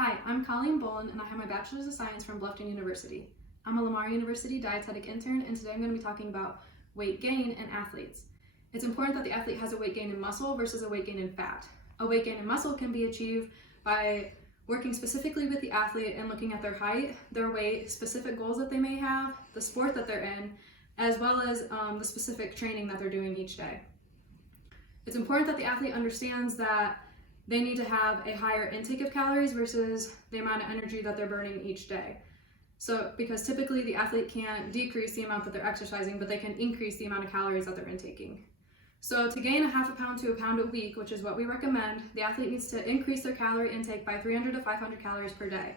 Hi, I'm Colleen Bolin, and I have my Bachelor's of Science from Bluffton University. I'm a Lamar University dietetic intern, and today I'm going to be talking about weight gain in athletes. It's important that the athlete has a weight gain in muscle versus a weight gain in fat. A weight gain in muscle can be achieved by working specifically with the athlete and looking at their height, their weight, specific goals that they may have, the sport that they're in, as well as the specific training that they're doing each day. It's important that the athlete understands that they need to have a higher intake of calories versus the amount of energy that they're burning each day. So, because typically the athlete can't decrease the amount that they're exercising, but they can increase the amount of calories that they're intaking. So to gain a half a pound to a pound a week, which is what we recommend, the athlete needs to increase their calorie intake by 300 to 500 calories per day.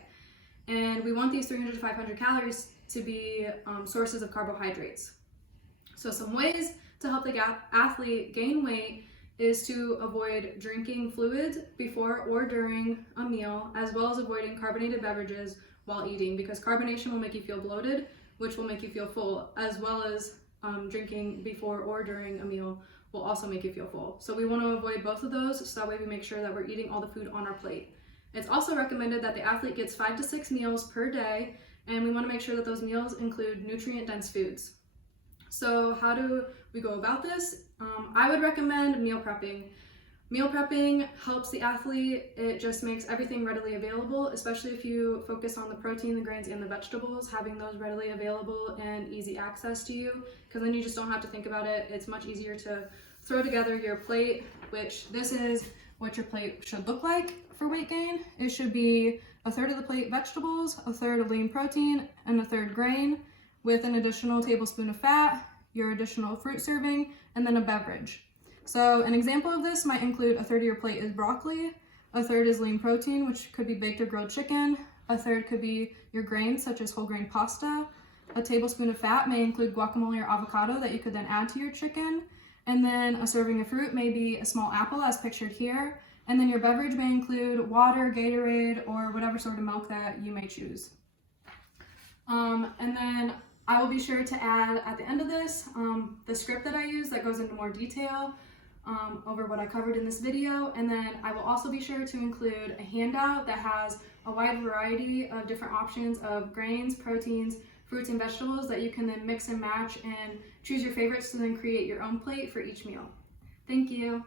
And we want these 300 to 500 calories to be sources of carbohydrates. So some ways to help the athlete gain weight is to avoid drinking fluids before or during a meal, as well as avoiding carbonated beverages while eating, because carbonation will make you feel bloated, which will make you feel full, as well as drinking before or during a meal will also make you feel full. So we want to avoid both of those, so that way we make sure that we're eating all the food on our plate. It's also recommended that the athlete gets 5 to 6 meals per day, and we want to make sure that those meals include nutrient-dense foods. So how do we go about this? I would recommend meal prepping. Meal prepping helps the athlete. It just makes everything readily available, especially if you focus on the protein, the grains, and the vegetables, having those readily available and easy access to you, because then you just don't have to think about it. It's much easier to throw together your plate, which this is what your plate should look like for weight gain. It should be a third of the plate vegetables, a third of lean protein, and a third grain, with an additional tablespoon of fat, your additional fruit serving, and then a beverage. So an example of this might include a third of your plate is broccoli, a third is lean protein, which could be baked or grilled chicken, a third could be your grains such as whole grain pasta, a tablespoon of fat may include guacamole or avocado that you could then add to your chicken, and then a serving of fruit may be a small apple as pictured here, and then your beverage may include water, Gatorade, or whatever sort of milk that you may choose. And then I will be sure to add at the end of this the script that I use that goes into more detail over what I covered in this video, and then I will also be sure to include a handout that has a wide variety of different options of grains, proteins, fruits, and vegetables that you can then mix and match and choose your favorites to then create your own plate for each meal. Thank you.